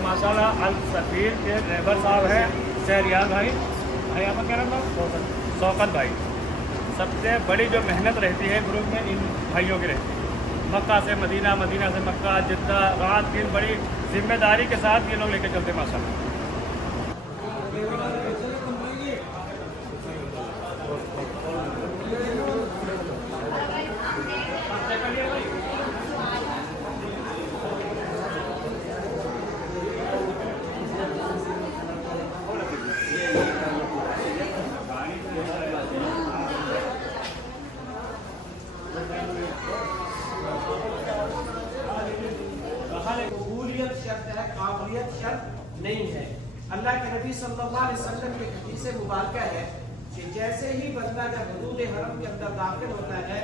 माशाल्लाह अल सफीर के ड्राइवर साहब हैं शहरियार भाई भाई, आपका क्या नाम है? शौकत भाई। सबसे बड़ी जो मेहनत रहती है ग्रुप में इन भाइयों की रहती है। मक्का से मदीना, मदीना से मक्का, जिद्दा, रात दिन बड़ी जिम्मेदारी के साथ ये लोग लेके चलते माशाल्लाह। कबूलियत शर्त है, काबिलियत शर्त नहीं है। अल्लाह के नबी सल्लल्लाहु अलैहि वसल्लम की हदीस मुबारक है कि जैसे ही बंदा जब हुदूद हरम के अंदर दाखिल होता है,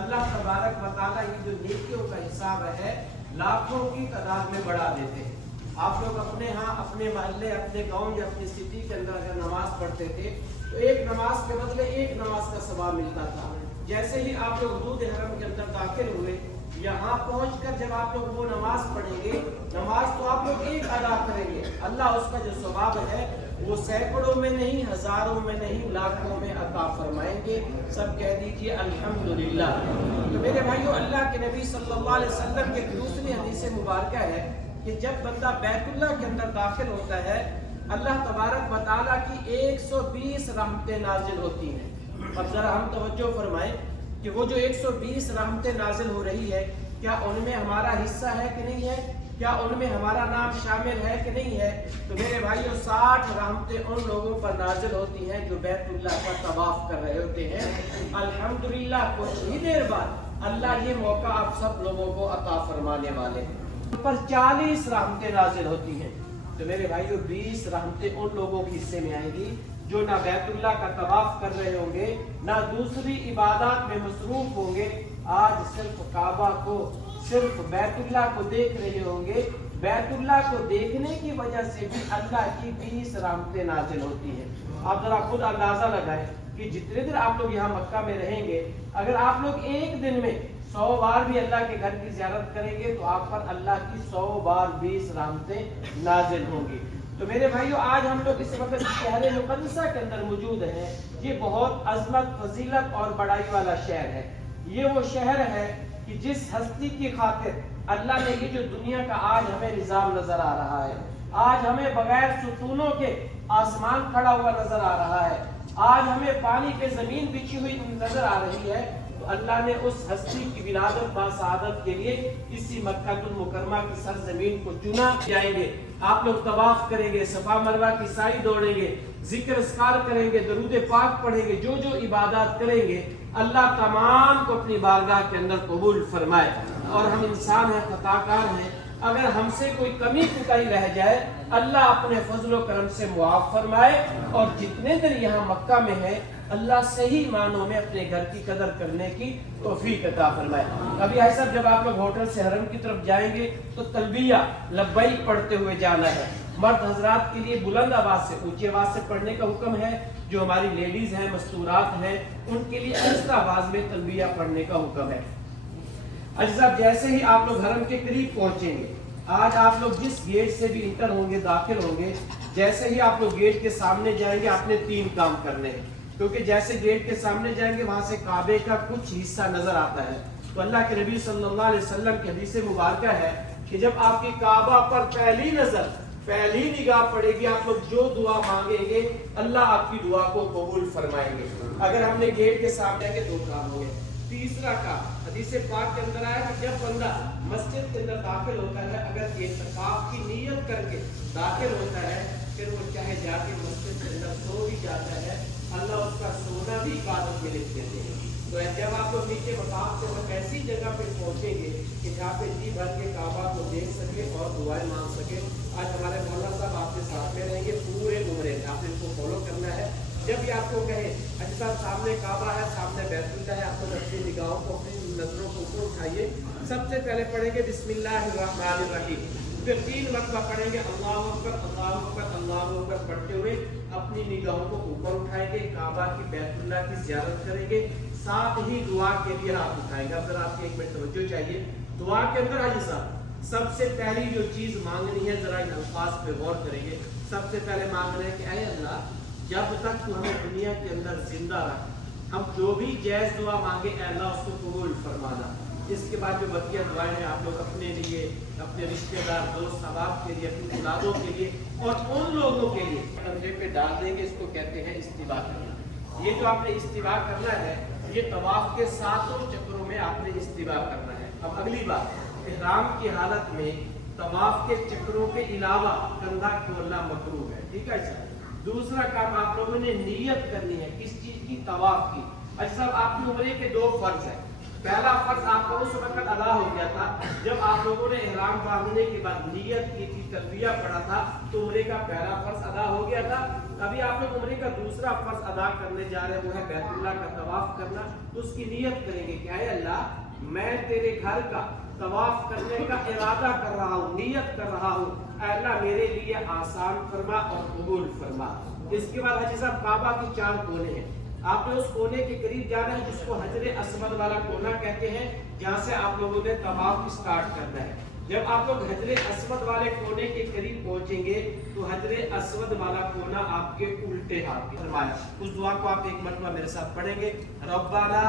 अल्लाह तबारक व तआला ये जो नेकियों का हिसाब है लाखों की तादाद में बढ़ा देते हैं। आप लोग अपने यहाँ, अपने मोहल्ले, अपने गांव या अपनी सिटी के अंदर अगर नमाज पढ़ते थे तो एक नमाज के बदले एक नमाज का सवाब मिलता था। जैसे ही आप लोग हुदूद हरम के अंदर दाखिल हुए, यहाँ पहुंचकर जब आप लोग वो नमाज पढ़ेंगे, नमाज तो आप लोग एक अदा करेंगे, अल्लाह उसका जो सवाब है वो सैकड़ों में नहीं, हजारों में नहीं, लाखों में अता फरमाएंगे। सब कह दीजिए अल्हम्दुलिल्लाह। तो मेरे भाइयों, अल्लाह के नबी सल्लल्लाहु अलैहि वसल्लम की दूसरी हदीस मुबारक है कि जब बंदा बैतुल्लाह के अंदर दाखिल होता है, अल्लाह तबारक व तआला की 120 रहमतें नाजिल होती हैं। अब जरा हम तवज्जो फरमाएं कि वो जो 120 रहमतें नाजिल हो रही है, क्या उनमें हमारा हिस्सा है कि नहीं है? क्या उनमें हमारा नाम शामिल है कि नहीं है? तो मेरे भाइयों, 60 रहमतें उन लोगों पर नाजिल होती हैं जो बैतुल्लाह का तवाफ कर रहे होते हैं। अल्हम्दुलिल्लाह, कुछ ही देर बाद अल्लाह ये मौका आप सब लोगों को अता फरमाने वाले हैं। पर 40 रहमतें नाजिल होती हैं। तो मेरे भाइयों, 20 रहमतें उन लोगों के हिस्से में आएंगी जो ना बैतुल्लाह का तवाफ कर रहे होंगे, ना दूसरी इबादत में मसरूफ होंगे, आज सिर्फ काबा को, सिर्फ बैतुल्लाह को देख रहे होंगे। बैतुल्लाह को देखने की वजह से भी अल्लाह की 20 रहमतें नाजिल होती हैं। आप जरा खुद अंदाजा लगाएं कि जितने दिन आप लोग यहाँ मक्का में रहेंगे, अगर आप लोग एक दिन में 100 बार भी अल्लाह के घर की ज़ियारत करेंगे तो आप पर अल्लाह की 100 बार 20 रहमतें नाजिल होंगी। तो मेरे भाइयों, आज हम लोग इस वक्त शहर मुक़द्दसा के अंदर मौजूद हैं। ये बहुत अजमत, फजीलत और बड़ाई वाला शहर है। ये वो शहर है कि जिस हस्ती की खातिर अल्लाह ने ये जो दुनिया का आज हमें निज़ाम नजर आ रहा है, आज हमें बगैर सुतूनों के आसमान खड़ा हुआ नजर आ रहा है, आज हमें पानी पे जमीन बिछी हुई नजर आ रही है, तो अल्लाह ने उस हस्ती की विलादत बासआदत के लिए इसी मक्कातुल मुकर्रमा की सरजमीन को चुना। जाएंगे, आप लोग तवाफ करेंगे, सफा मरवा की साई दौड़ेंगे, जिक्र अस्कार करेंगे, दरूद पाक पढ़ेंगे, जो जो इबादत करेंगे अल्लाह तमाम को अपनी बारगाह के अंदर कबूल फरमाए। और हम इंसान हैं, खताकार हैं, अगर हमसे कोई कमी कुताही रह जाए, अल्लाह अपने फजल व करम से मुआफ फरमाए। और जितने दिन यहाँ मक्का में है, अल्लाह सही मानों में अपने घर की कदर करने की तौफीक अता फरमाए। अभी भाई साहब, जब आप लोग होटल से हरम की तरफ जाएंगे तो तलबिया लब्बैक पढ़ते हुए जाना है। मर्द हजरात के लिए बुलंद आवाज से, ऊंची आवाज से पढ़ने का हुक्म है। जो हमारी लेडीज हैं, मस्तूरात हैं, उनके लिए आहिस्ता आवाज में तलबिया पढ़ने का हुक्म है। अजी साहब, जैसे ही आप लोग हरम के करीब पहुंचेंगे, आज आप लोग जिस गेट से भी इंटर होंगे, दाखिल होंगे, जैसे ही आप लोग गेट के सामने जाएंगे, आपने 3 काम करने हैं। क्योंकि जैसे गेट के सामने जाएंगे, वहां से काबे का कुछ हिस्सा नजर आता है। तो अल्लाह के नबी सल्लल्लाहु अलैहि वसल्लम की हदीस मुबारक है कि जब आपकी काबा पर पहली नजर, पहली निगाह पड़ेगी, आप लोग जो दुआ मांगेंगे अल्लाह आपकी दुआ को कबूल फरमाएंगे। अगर हमने गेट के सामने आके 2 काम हो गए। तीसरा काम, हदीस पाक के अंदर आया कि जब बंदा मस्जिद के अंदर दाखिल होता है, अगर इत्काफ की नीयत करके दाखिल होता है, फिर वो चाहे जाके मस्जिद के अंदर सो भी जाता है, अल्लाह उसका सोना भी इबादत में लिख देते हैं। तो जब आप लोग नीचे मकाम से ऐसी जगह पे पहुंचेंगे कि जहाँ पे जी भर के काबा को देख सके और दुआएं मांग सके। आज हमारे मौलाना साहब आपके साथ में रहेंगे पूरे उम्रे में, आपने इसको फॉलो करना है। जब भी आपको कहे अच्छा साहब सामने काबा है, सामने बैतुल्ला है, आपको अपनी निगाहों को, अपनी नजरों को ऊपर उठाइए। सबसे पहले पढ़ेंगे बिस्मिल्लाहिर्रहमानिर्रहीम, फिर 3 मरतबा पढ़ेंगे अल्लाहु अकबर अल्लाहु अकबर अल्लाहु अकबर पढ़ते हुए अपनी निगाहों को ऊपर उठाएंगे, काबा की बैतुल्ला की ज़ियारत करेंगे, साथ ही दुआ के लिए हाथ उठाएंगे। अब जरा आपकी 1 मिनट तवज्जो चाहिए। दुआ के अंदर हाजी साहब सबसे पहली जो चीज मांगनी है, जरा इन अल्फाज पे गौर करेंगे। सबसे पहले मांगना है कि ऐ अल्लाह, जब तक तू हमें दुनिया के अंदर जिंदा रख, हम जो भी जायज दुआ मांगे ऐ अल्लाह उसको कबूल फरमाना। इसके बाद जो बकिया दुआएं हैं आप लोग अपने लिए, अपने रिश्तेदार, दोस्त अहबाब के लिए, अपनी औलादों के लिए और उन लोगों के लिए कंधे पे डाल देंगे। इसको कहते हैं इस्तिवा करना। ये जो आपने इस्तिवा करना है, ये तवाफ के 7 चक्रों में आपने इस्तिवा करना है। अब अगली बात, इहराम की हालत में तवाफ के चक्रों के अलावा कंधा खोलना मकरूह है, ठीक है सर। दूसरा काम आप लोगों ने नियत करनी है, किस चीज की? तवाफ की। अच्छा साहब आपकी उम्रे के 2 फर्ज है। पहला फर्ज आपका उस वक्त अदा हो गया था जब आप लोगों ने इहराम बांधने के बाद नियत की थी, तलबिया पढ़ा था, तो उम्रे का पहला फर्ज अदा हो गया था। अभी आप लोग उम्रे का दूसरा फर्ज अदा करने जा रहे हैं, वो है बैतुल्लाह का तवाफ करना। तो उसकी नियत करेंगे कि ऐ अल्लाह, मैं तेरे घर का तवाफ करने का इरादा कर रहा हूँ, नियत कर रहा हूँ, अल्लाह मेरे लिए आसान फरमा और कबूल फरमा। इसके बाद हाजी साहब काबा के 4 कोने हैं, आपने उस कोने के करीब जाना है जिसको हजरे अस्वद वाला कोना कहते हैं, जहाँ से आप लोगों ने तवाफ स्टार्ट करना है। जब आप लोग हजरे अस्वद वाले कोने के करीब पहुंचेंगे तो हजरे अस्वद वाला कोना आपके उल्टे हाथ पे फरमाया। उस दुआ को आप 1 मरतबा मेरे साथ पढ़ेंगे, रब्बाना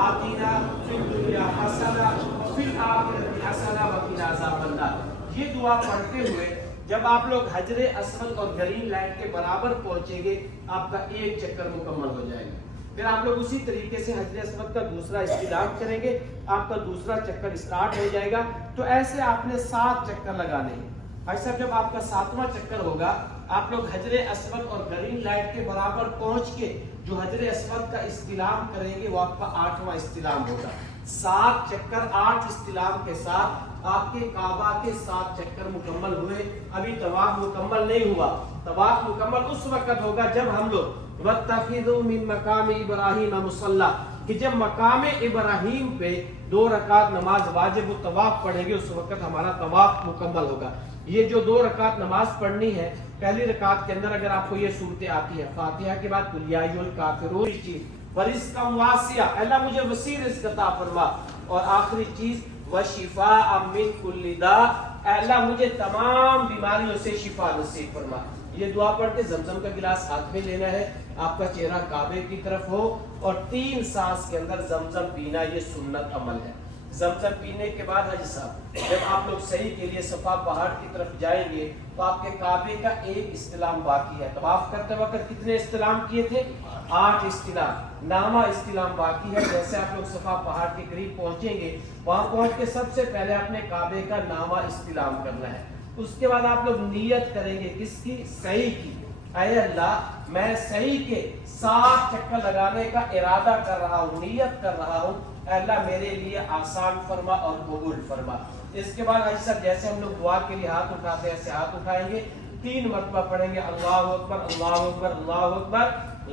आतिना फिद दुनिया हसना फिल आखिरति हसना व क़िना अज़ाबन्नार। ये दुआ पढ़ते हुए जब आप लोग हजरे अस्वद और ग्रीन लाइन के बराबर पहुंचेंगे, आपका 1 चक्कर मुकम्मल हो जाएगा। फिर आप लोग उसी तरीके से हजरे अस्वद का दूसरा इस्तिलाम करेंगे, आपका दूसरा चक्कर स्टार्ट हो जाएगा। तो ऐसे आपने 7 चक्कर लगाने हैं। ऐसा जब आपका 7वां चक्कर होगा, आप लोग हजरे अस्वद और ग्रीन लाइट के बराबर पहुंच के जो हजरे अस्वद का इस्तिलाम करेंगे, वो आपका 8वां इस्तिलाम होगा। 7 चक्कर 8 इस्तिलाम के साथ आपके काबा के 7 चक्कर मुकम्मल हुए। अभी तवाफ मुकम्मल नहीं हुआ। तवाफ मुकम्मल उस वक्त होगा जब हम लोग वत्तखिज़ू मिन मकाम इब्राहीम मुसल्ला, कि जब मकाम इब्राहीम पे 2 रकात नमाज वाजिब तवाफ पढ़ेंगे, उस वक्त हमारा तवाफ मुकम्मल होगा। ये जो 2 रकात नमाज पढ़नी है, पहली रकात के अंदर अगर आपको ये सूरतें आती है, फातिहा के बाद कुल या अय्युहल काफिरून चीज, वरिज़्क़न वासिया, अल्लाह मुझे वसी रिज़्क़ अता फरमा, और आखिरी चीज वशिफा मिन कुल्ली दा, अल्लाह मुझे तमाम बीमारियों से शिफा नसीब फरमा। ये दुआ पढ़ के जमजम का गिलास हाथ में लेना है, आपका चेहरा काबे की तरफ हो, और 3 सांस के अंदर जमजम पीना, ये सुन्नत अमल है। जमजम पीने के बाद हाजी साहब जब आप लोग सही के लिए सफा पहाड़ की तरफ जाएंगे, तो आपके काबे का 1 इस्तिलाम बाकी है। तवाफ करते वक्त कितने इस्तिलाम किए थे? 8 इस्तिलाम। नामा इस्तिलाम बाकी है। जैसे आप लोग सफा पहाड़ के करीब पहुंचेंगे, वहां पहुंच के सबसे पहले अपने काबे का नामा इस्तिलाम करना है। उसके बाद आप लोग नियत करेंगे, किसकी? सही की। ऐ अल्लाह, मैं सही के 7 चक्कर लगाने का इरादा कर रहा हूँ, नियत कर रहा हूँ, अल्लाह मेरे लिए आसान फरमा और कबूल फरमा। इसके बाद ऐसा जैसे हम लोग दुआ के लिए हाथ उठाते हैं, ऐसे हाथ उठाएंगे, 3 मरतबा पढ़ेंगे अल्लाहु अकबर अल्लाहु अकबर अल्लाहु अकबर,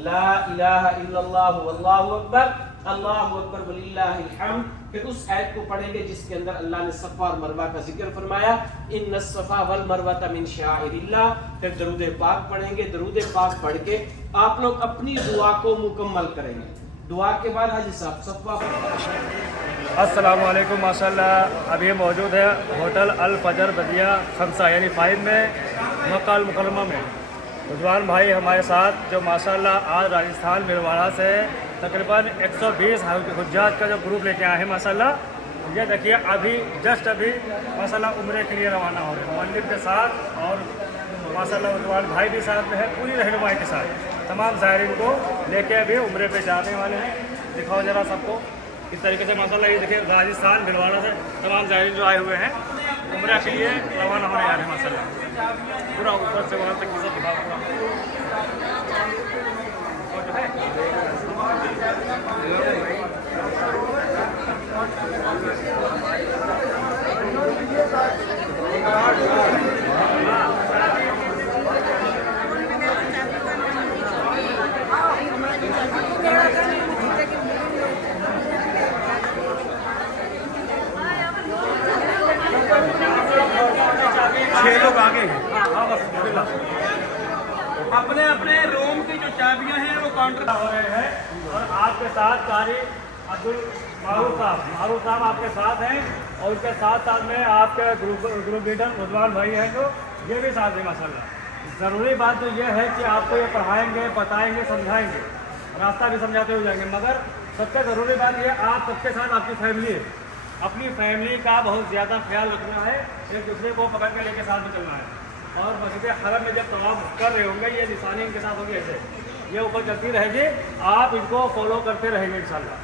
ला इलाहा इल्लल्लाह वल्लाहु अकबर, अल्लाहु अकबर वलिल्लाहिल हम्द। फिर उस आयत को पढ़ेंगे जिसके अंदर अल्लाह ने सफा और मरवा का जिक्र फरमाया, इन्नस सफा वल मरवता मिन शाइरिल्लाह। फिर दरूद पाक पढ़ेंगे। दरूद पाक पढ़ के आप लोग अपनी दुआ को मुकम्मल करेंगे। दुआ के बाद हाजी साहब सफा। अस्सलाम वालेकुम, माशाल्लाह अभी मौजूद है होटल अल फजर बदिया खमसा यानी 5 में मक्का अल मुकर्रमा में। रिजवान भाई हमारे साथ जो माशाल्लाह आज राजस्थान भिलवाड़ा से तकरीबन 120 हुज्जाज का जो ग्रुप लेके आए हैं माशाल्लाह। ये देखिए अभी जस्ट अभी माशाल्लाह उम्रे के लिए रवाना हो रहे हैं मंदिर के साथ, और माशाल्लाह रिजवान भाई भी साथ में है, पूरी रहनुमाई के साथ तमाम ज़ायरीन को लेके अभी उम्रे पे जाने वाले हैं। दिखाओ ज़रा सबको इस तरीके से माशाल्लाह। ये देखिए राजस्थान भिलवाड़ा से तमाम ज़ायरीन जो आए हुए हैं उम्रे के लिए रवाना होने जा रहे हैं माशाल्लाह। पूरा ऊपर से वहाँ तक की सब दिखाओ पूरा। काउंटर हो रहे हैं और आपके साथ कारी अब्दुल मारूफ साहब आपके साथ हैं और उसके साथ में आपके ग्रुप लीडर उस्मान भाई हैं जो ये भी साथ हैं माशाल्लाह। ज़रूरी बात तो ये है कि आपको ये पढ़ाएंगे, बताएंगे, समझाएंगे, रास्ता भी समझाते हुए जाएंगे, मगर सबसे ज़रूरी बात ये आप सबके साथ आपकी फैमिली है, अपनी फैमिली का बहुत ज़्यादा ख्याल रखना है, एक दूसरे को पकड़ के लेके साथ में चलना है। और मस्जिद हरम में जब तवाफ कर रहे होंगे ये निशानी इनके साथ होगी, ऐसे ये ऊपर चलती रहेगी, आप इनको फॉलो करते रहेंगे इंशाल्लाह।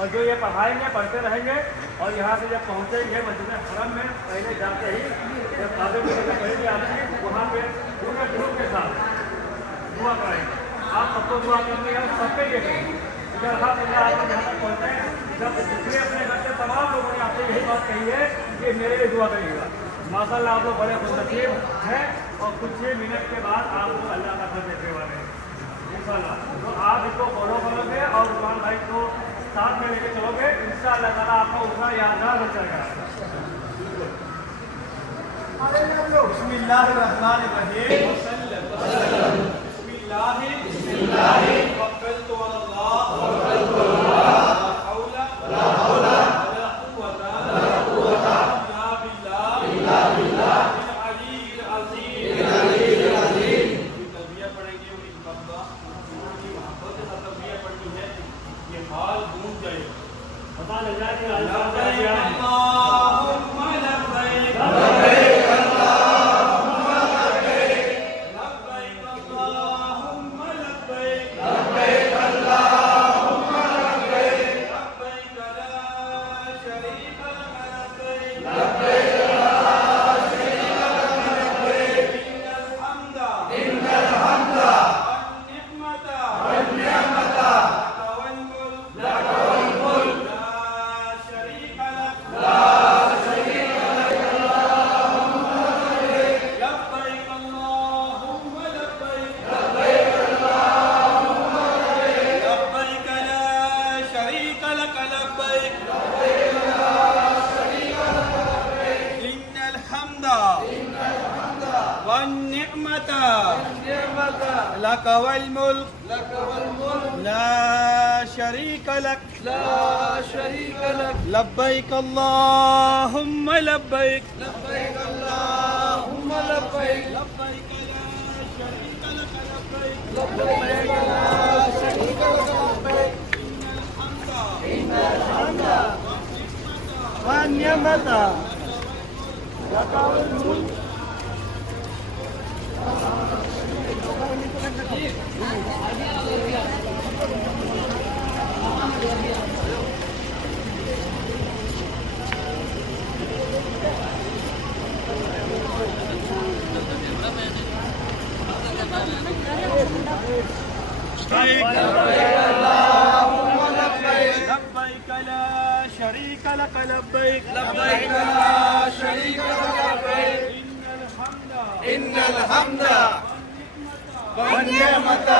और जो ये पढ़ाएंगे, पढ़ते रहेंगे और यहाँ से जब पहुँचेंगे मस्जिद हरम में पहले जाते ही जब काबे की जगह पहले आते हैं वहाँ पे पूरे ग्रुप के साथ दुआ कराएंगे। आप सबको दुआ करनी है, सब पे ये करेंगे। अल्हम्दुलिल्लाह आप जहाँ तक पहुँचे जब जितने अपने घर से तमाम लोगों ने आपसे यही बात कही है कि मेरे लिए दुआ करिएगा। माशाल्लाह आप लोग बड़े खुशनसीब हैं और कुछ ही मिनट के बाद आप लोग अल्लाह का घर देखने वाले हैं इंशाल्लाह। तो आप इसको फॉलो करोगे और उस्मान भाई को साथ में लेके चलोगे, इंशाअल्लाह ताला आपका उसका यादगार बन जाएगा। बिस्मिल्लाहिर्रहमानिर्रहीम। बिस्मिल्लाह तवक्कलतु अलल्लाह ला हौला वला कुव्वता इल्ला बिल्लाह अल-अलीय्यिल अज़ीम। तलबिया पढ़ेंगे और इंशाअल्लाह की मोहब्बत से तलबिया पढ़नी है, ये हाल गूंज जाएगा। पता लग जाए कि अल्लाहुम्मा लब्बैक لك والملك لا شريك لك لبيك اللهم لبيك لبيك لا شريك لك لبيك لا شريك لك لبيك إن الحمد والنعمة لك والملك لبيك لا شريك لك لبيك لبيك لا شريك لك لبيك إن الحمد والنعمة